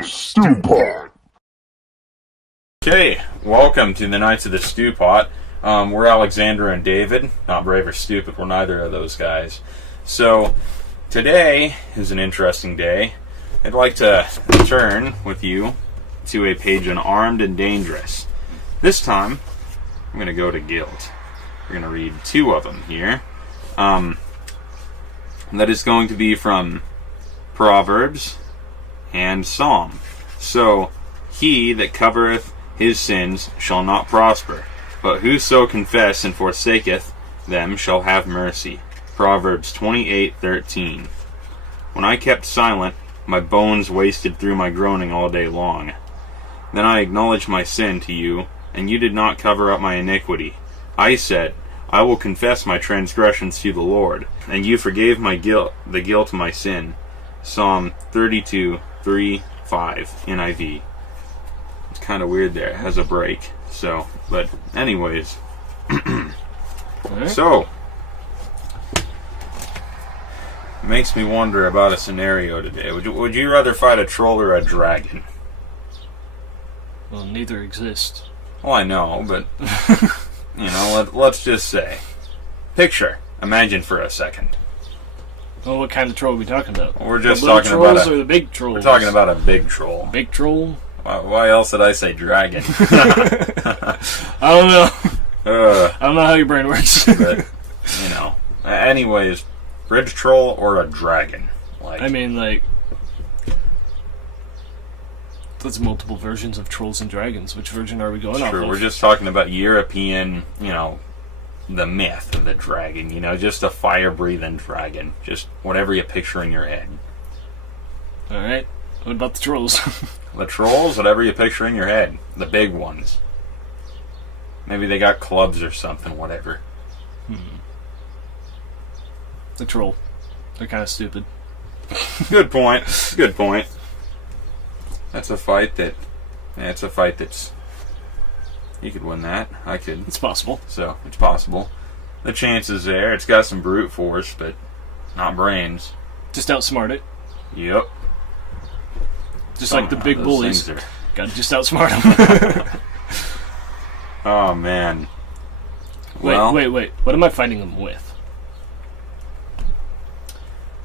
The Stewpot. Okay, welcome to the Knights of the Stewpot. We're Alexander and David. Not brave or stupid, we're neither of those guys. So, today is an interesting day. I'd like to turn with you to a page on Armed and Dangerous. This time, I'm going to go to guilt. We're going to read two of them here. That is going to be from Proverbs and Psalm. So, he that covereth his sins shall not prosper, but whoso confess and forsaketh them shall have mercy. Proverbs 28:13. When I kept silent, my bones wasted through my groaning all day long. Then I acknowledged my sin to you, and you did not cover up my iniquity. I said, I will confess my transgressions to the Lord, and you forgave my guilt, the guilt of my sin. Psalm 32:3-5 NIV. It's kind of weird there. It has a break. So, but anyways. So, makes me wonder about a scennario today. Would you rather fight a troll or a dragon? Well, neither exist. Well, I know, but you know, let's just say, imagine for a second. Well, what kind of troll are we talking about? We're just the talking trolls about or the big trolls? We're talking about a big troll. Big troll? Why else did I say dragon? I don't know. I don't know how your brain works. But, you know. Anyways, bridge troll or a dragon? I mean, that's multiple versions of trolls and dragons. Which version are we going off of? We're just talking about European, the myth of the dragon, just a fire-breathing dragon. Just whatever you picture in your head. Alright. What about the trolls? The trolls, whatever you picture in your head. The big ones. Maybe they got clubs or something, whatever. The troll. They're kind of stupid. Good point. Good point. That's a fight that's... You could win that. I could. It's possible. So, it's possible. The chance is there. It's got some brute force, but not brains. Just outsmart it. Yep. Just like the big bullies. Gotta just outsmart them. Oh, man. Wait. What am I fighting them with?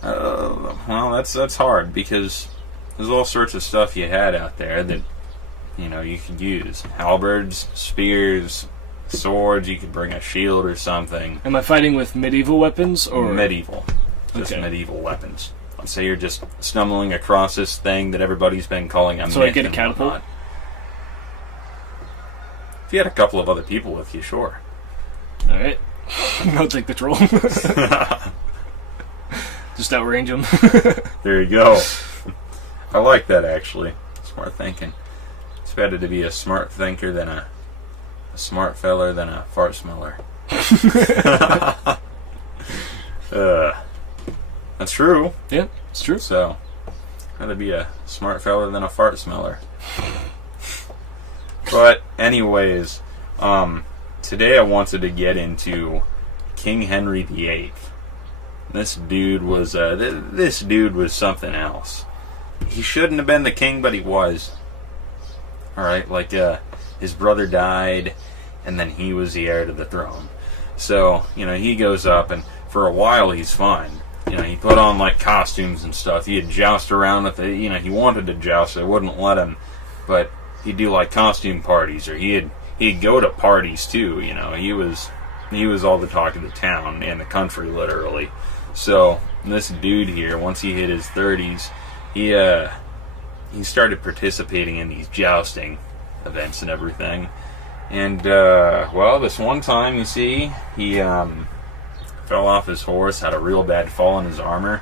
Well, that's hard, because there's all sorts of stuff you had out there that, you could use. Halberds, spears, swords, you could bring a shield or something. Am I fighting with medieval weapons, or...? Medieval. Just medieval weapons. Let's say you're just stumbling across this thing that everybody's been calling a myth. So I get a catapult? Whatnot. If you had a couple of other people with you, sure. Alright. I'll take the troll. Just outrange them. There you go. I like that, actually. Smart thinking. It's better to be a smart thinker than a smart feller than a fart smeller. That's true. Yeah, it's true. So, rather be a smart feller than a fart smeller. But, anyways, today I wanted to get into King Henry VIII. This dude was something else. He shouldn't have been the king, but he was. Alright, his brother died, and then he was the heir to the throne. So, he goes up, and for a while he's fine. He put on, costumes and stuff. He'd joust around with it. He wanted to joust, they wouldn't let him. But he'd do, costume parties, or he'd go to parties, too, He was all the talk of the town, and the country, literally. So, this dude here, once he hit his 30s, he started participating in these jousting events and everything. And, this one time, you see, he fell off his horse, had a real bad fall in his armor,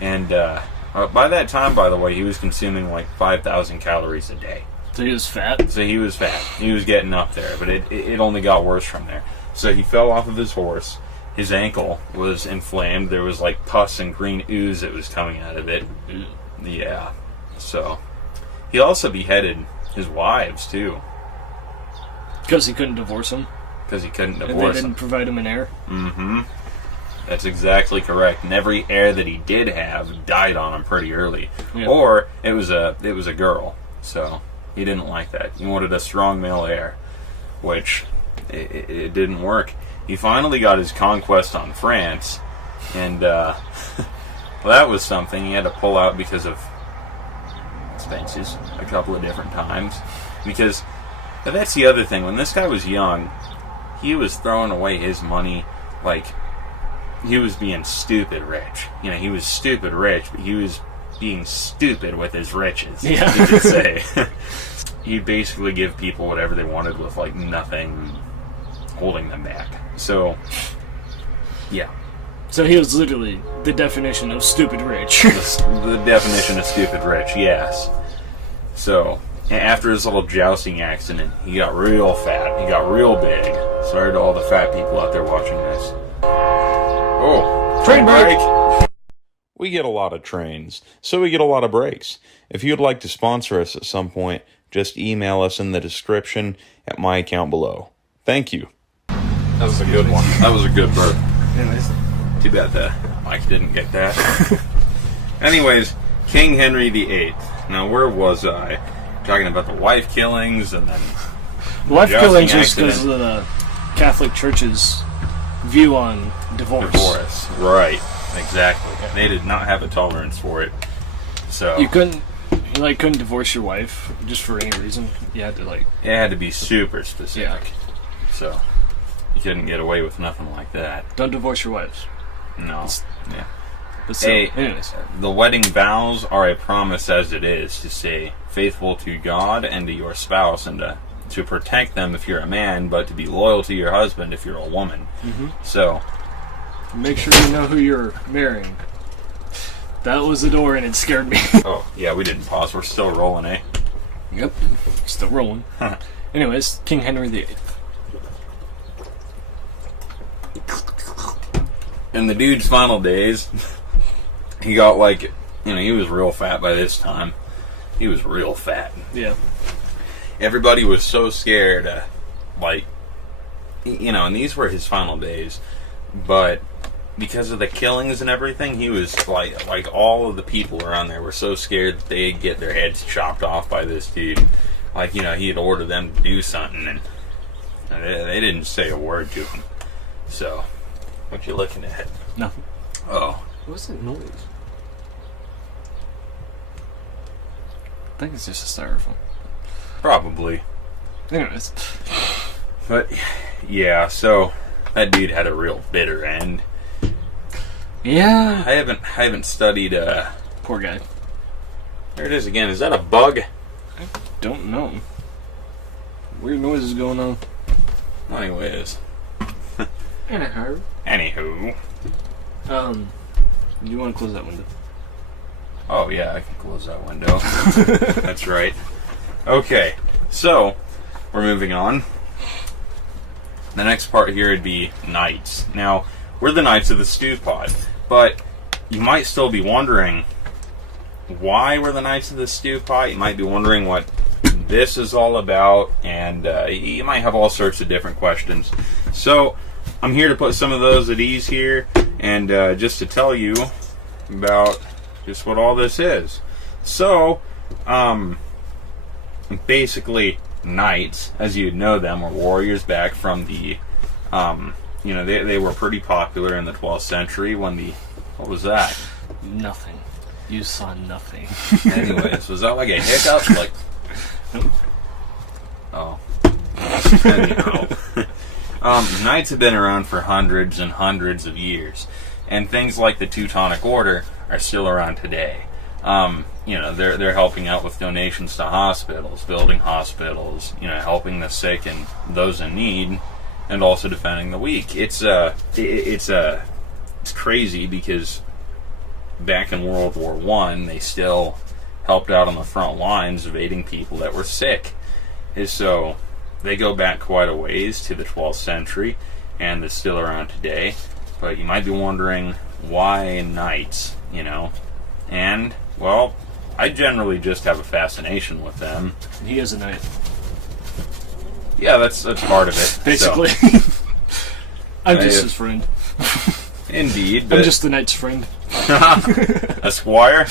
and by that time, by the way, he was consuming 5,000 calories a day. So he was fat? So he was fat. He was getting up there, but it only got worse from there. So he fell off of his horse. His ankle was inflamed. There was pus and green ooze that was coming out of it. Ew. Yeah. So he also beheaded his wives too. Because he couldn't divorce them? Because he couldn't divorce And they didn't provide him an heir? Mm-hmm. That's exactly correct. And every heir that he did have died on him pretty early. Yeah. Or it was a girl. So he didn't like that. He wanted a strong male heir, which it didn't work. He finally got his conquest on France, and well, that was something. He had to pull out because of expenses a couple of different times. Because that's the other thing. When this guy was young, he was throwing away his money like he was being stupid rich. You know, he was stupid rich, but he was being stupid with his riches, you could say. He'd basically give people whatever they wanted with, like, nothing holding them back. So, yeah. So he was literally the definition of stupid rich. The definition of stupid rich, yes. So, after his little jousting accident, he got real fat. He got real big. Sorry to all the fat people out there watching this. Oh, train break! We get a lot of trains, so we get a lot of breaks. If you'd like to sponsor us at some point, just email us in the description at my account below. Thank you. That was a good one. That was a good burp. Anyways. Too bad the Mike didn't get that. Anyways, King Henry VIII. Now, where was I? Talking about the wife killings and then... Wife killings was because of the Catholic Church's view on divorce. Divorce, right. Exactly. They did not have a tolerance for it. So... You couldn't divorce your wife just for any reason. You had to, It had to be super specific. Yeah. So, you couldn't get away with nothing like that. Don't divorce your wives. No. Yeah. But so, anyways. The wedding vows are a promise as it is to stay faithful to God and to your spouse and to protect them if you're a man, but to be loyal to your husband if you're a woman. Mm-hmm. So... Make sure you know who you're marrying. That was the door and it scared me. Oh, yeah, we didn't pause. We're still rolling, eh? Yep. Still rolling. Anyways, King Henry VIII. In the dude's final days, he got he was real fat by this time. He was real fat. Yeah. Everybody was so scared, and these were his final days. But because of the killings and everything, he was like all of the people around there were so scared that they'd get their heads chopped off by this dude. He had ordered them to do something, and they didn't say a word to him. So, what you looking at? Nothing. Oh. What's that noise? I think it's just a styrofoam. Probably. Anyways. But, yeah, so... That dude had a real bitter end. Yeah. I haven't studied. Poor guy. There it is again. Is that a bug? I don't know. Weird noises going on. Anyways. Anywho. You want to close that window? Oh yeah, I can close that window. That's right. Okay, so we're moving on. The next part here would be Knights. Now, we're the Knights of the Stewpot, but you might still be wondering why we're the Knights of the Stewpot. You might be wondering what this is all about, and you might have all sorts of different questions. So, I'm here to put some of those at ease here, and just to tell you about just what all this is. So, basically... Knights, as you'd know them, were warriors back from the, they were pretty popular in the 12th century when what was that? Nothing. You saw nothing. Anyways, was that like a hiccup? Nope. Oh. Anyhow. Knights have been around for hundreds and hundreds of years, and things like the Teutonic Order are still around today. They're helping out with donations to hospitals, building hospitals, helping the sick and those in need, and also defending the weak. It's crazy because back in World War I, they still helped out on the front lines of aiding people that were sick. And so they go back quite a ways to the 12th century, and they're still around today. But you might be wondering, why knights, And, well, I generally just have a fascination with them. He is a knight. Yeah, that's part of it. Basically. So, I'm just his friend. Indeed. I'm just the knight's friend. A squire?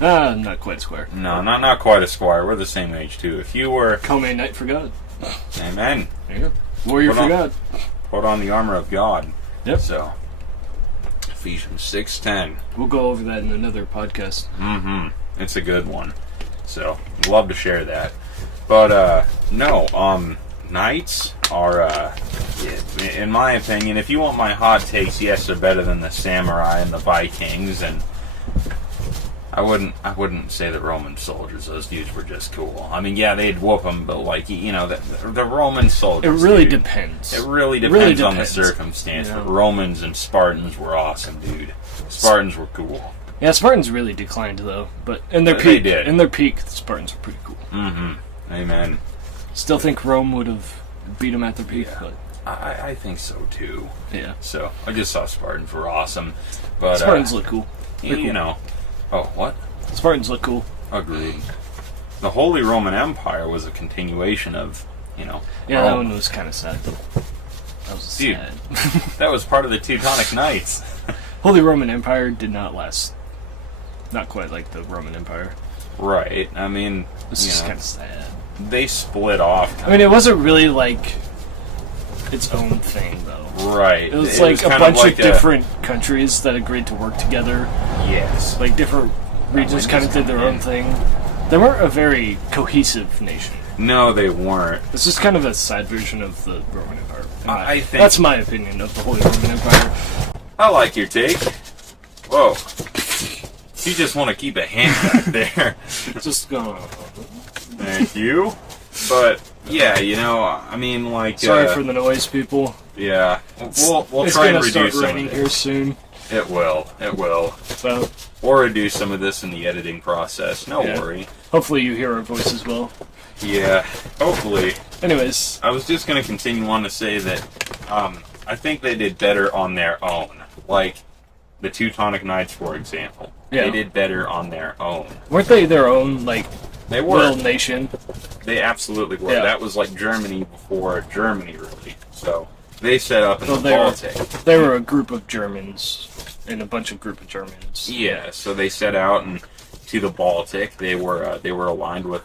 Not quite a squire. No, not quite a squire. We're the same age, too. If you were... Call me a knight for God. Amen. There you go. Warrior for God. Put on the armor of God. Yep. So, Ephesians 6:10. We'll go over that in another podcast. Mm-hmm. It's a good one. So, I'd love to share that. But, no, knights are, in my opinion, if you want my hot takes, yes, they're better than the samurai and the Vikings, and I wouldn't say the Roman soldiers. Those dudes were just cool. I mean, yeah, they'd whoop them, but, like, the Roman soldiers... It really depends. It really depends on the circumstance. Yeah. But Romans and Spartans were awesome, dude. Spartans were cool. Yeah, Spartans really declined, though. But in their peak, They did. in their peak, the Spartans were pretty cool. Mm-hmm. Amen. Still think Rome would have beat them at their peak, Yeah. but... I think so, too. Yeah. So, I just saw Spartans were awesome. But, Spartans look cool. you know... Oh, what? Spartans look cool. Agreed. The Holy Roman Empire was a continuation of, Yeah, that one was kind of sad. That was Dude. sad. That was part of the Teutonic Knights. Holy Roman Empire did not last. Not quite like the Roman Empire. Right. I mean, It's just kind of sad. they split off. I mean, it wasn't really like its own thing, though. Right. It was like a kind bunch like of different countries that agreed to work together. Yes. Like different regions kind of did their own thing. They weren't a very cohesive nation. No, they weren't. It's just kind of a side version of the Roman Empire. I think That's my opinion of the Holy Roman Empire. I like your take. Whoa. You just want to keep a hand back there. Just go. Thank you. But yeah, I mean, like. Sorry for the noise, people. Yeah, we'll It's try and gonna start reduce some raining of here this. soon. It will. So Or reduce some of this in the editing process. No Yeah. worry. hopefully you hear our voice as well. Yeah, hopefully. Anyways, I was just going to continue on to say that I think they did better on their own. Like the Teutonic Knights, for example. Yeah. They did better on their own. weren't they their own They were. little nation? They absolutely were. Yeah. That was like Germany before Germany, really. So they set up in Well, the they were- Baltic. They were a group of Germans and a bunch of group of Germans. Yeah, so they set out and to the Baltic. They were allied with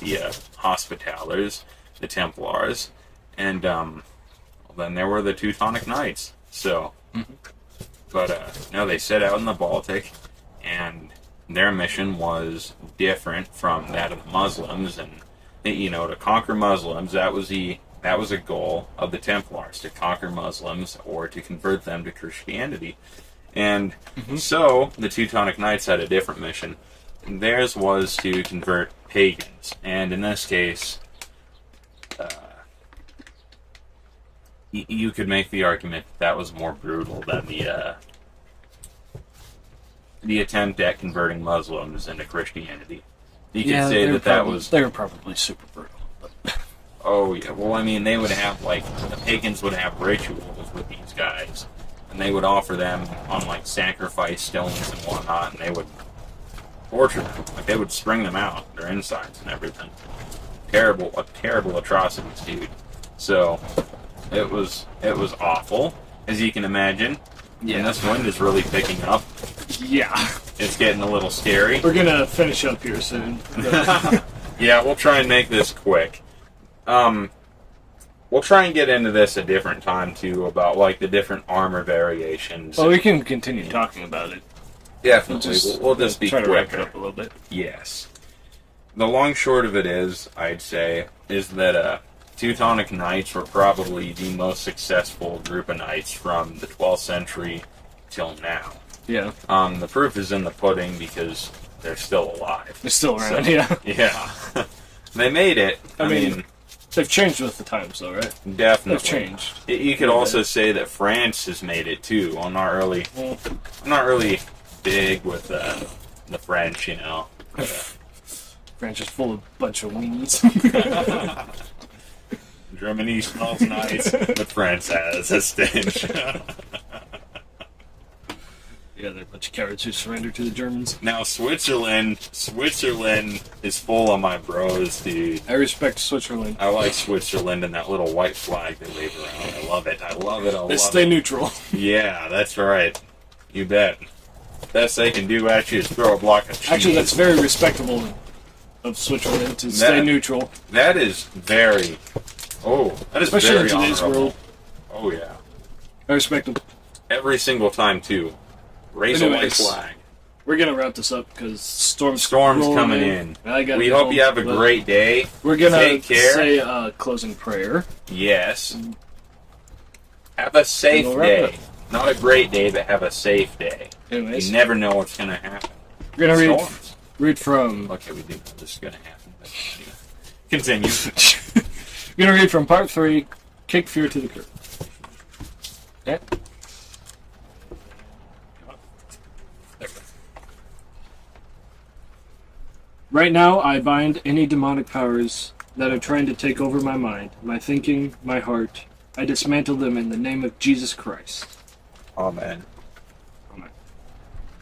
the Hospitallers, the Templars, and then there were the Teutonic Knights. So, but no, they set out in the Baltic, and their mission was different from that of the Muslims. And to conquer Muslims, that was a goal of the Templars, to conquer Muslims or to convert them to Christianity. And so the Teutonic Knights had a different mission. Theirs was to convert pagans. And in this case, you could make the argument that was more brutal than the attempt at converting Muslims into Christianity. You could say that was... They were probably super brutal. But Oh, yeah. Well, I mean, they would have, the pagans would have rituals with these guys, and they would offer them on, sacrifice stones and whatnot, and they would torture them. They would spring them out, their insides and everything. Terrible atrocities, dude. So, it was awful, as you can imagine. Yeah. And this wind is really picking up. yeah. It's getting a little scary. We're gonna finish up here soon. Yeah, we'll try and make this quick. We'll try and get into this a different time, too, about, the different armor variations. Well, we can continue talking about it. Definitely. We'll just be try to wrap it quicker. up a little bit. Yes. The long short of it is, I'd say, is that Teutonic Knights were probably the most successful group of knights from the 12th century till now. Yeah. The proof is in the pudding because they're still alive. They're still around, So, yeah. Yeah. They made it. I mean, they've changed with the times, though, right? definitely. They've changed. You could also say that France has made it too. I'm not really big with the French, But, France is full of bunch of weenies. Germany smells nice, but France has a stench. Yeah, they're a bunch of cowards who surrendered to the Germans. Now, Switzerland is full of my bros, dude. I respect Switzerland. I like Switzerland and that little white flag they wave around. I love it. I love it. I love They it. stay neutral. Yeah, that's right. You bet. Best they can do actually is throw a block of cheese. Actually, that's very respectable of Switzerland to stay neutral. That is very... Oh, that is Especially very in today's honorable. world. Oh, yeah. I respect them. Every single time, too. Raise a white Anyways, flag. We're gonna wrap this up because storm's coming in. We hope you have a great day. We're gonna Take care. say a closing prayer. Yes. Have a safe We'll wrap day. it Not a great day, but have a safe day. Anyways, You never know what's going to happen. we're gonna Storms. read from. Okay, we do know this is going to happen. But anyway. Continue. We're gonna read from part 3. Kick fear to the curb. Okay. Right now, I bind any demonic powers that are trying to take over my mind, my thinking, my heart. I dismantle them in the name of Jesus Christ. Amen. Amen.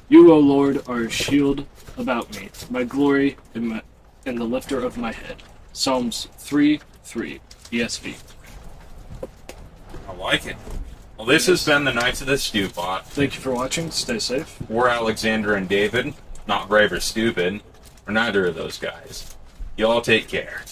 You, O Lord, are a shield about me, my glory and the lifter of my head. Psalms 3:3 ESV. I like it. Well, this has been the Knights of the Stewpot. Thank you for watching. Stay safe. We're Alexander and David. Not brave or stupid. We're neither of those guys. You all take care.